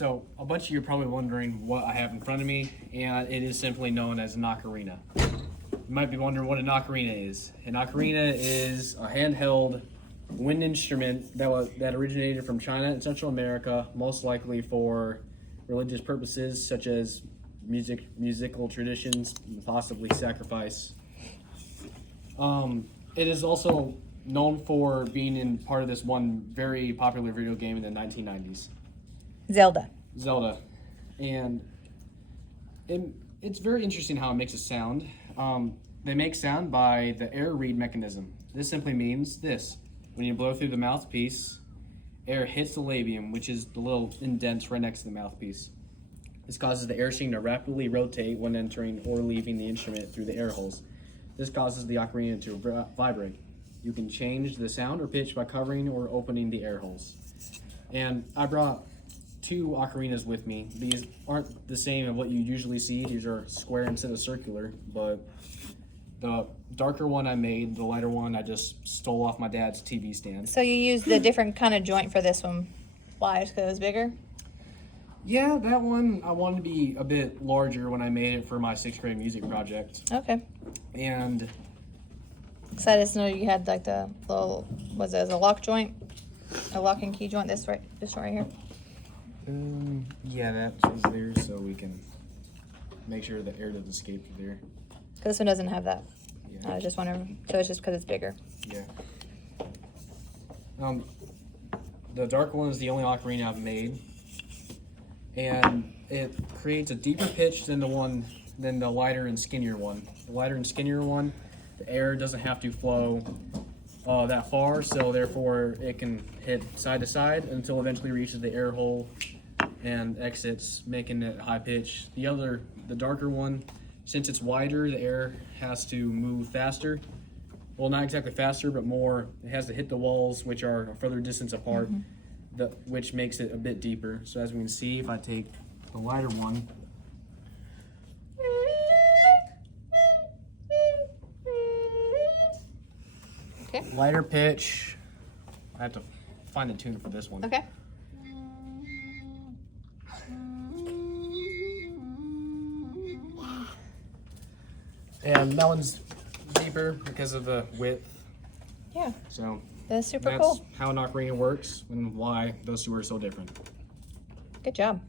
So a bunch of you are probably wondering what I have in front of me, and it is simply known as an ocarina. You might be wondering what an ocarina is. An ocarina is a handheld wind instrument that originated from China and Central America, most likely for religious purposes such as musical traditions, possibly sacrifice. It is also known for being in part of this one very popular video game in the 1990s. Zelda. And it's very interesting how it makes a sound. They make sound by the air reed mechanism. This simply means this. When you blow through the mouthpiece, air hits the labium, which is the little indents right next to the mouthpiece. This causes the air string to rapidly rotate when entering or leaving the instrument through the air holes. This causes the ocarina to vibrate. You can change the sound or pitch by covering or opening the air holes. And I brought 2 ocarinas with me. These aren't the same as what you usually see. These are square instead of circular, but the darker one I made, the lighter one I just stole off my dad's TV stand. So you used the different kind of joint for this one. Why? Because it was bigger? Yeah, that one I wanted to be a bit larger when I made it for my 6th grade music project. Okay. And So I just know you had like the little, was it a lock joint? A lock and key joint, this one right here? yeah, that is there so we can make sure the air doesn't escape through there. Because this one doesn't have that. Yeah. I was just wondering. So it's just because it's bigger. Yeah. The dark one is the only ocarina I've made, and it creates a deeper pitch than the lighter and skinnier one. The lighter and skinnier one, the air doesn't have to flow that far, so therefore it can hit side to side until it eventually reaches the air hole and exits, making it high pitch. The darker one, since it's wider, the air has to move faster. Well, not exactly faster, but more. It has to hit the walls, which are a further distance apart, which makes it a bit deeper. So as we can see, if I take the lighter one, Okay. lighter pitch. I have to find the tune for this one. Okay. And that one's deeper because of the width. Yeah. So That's super that's cool. how an ocarina works and why those 2 are so different. Good job.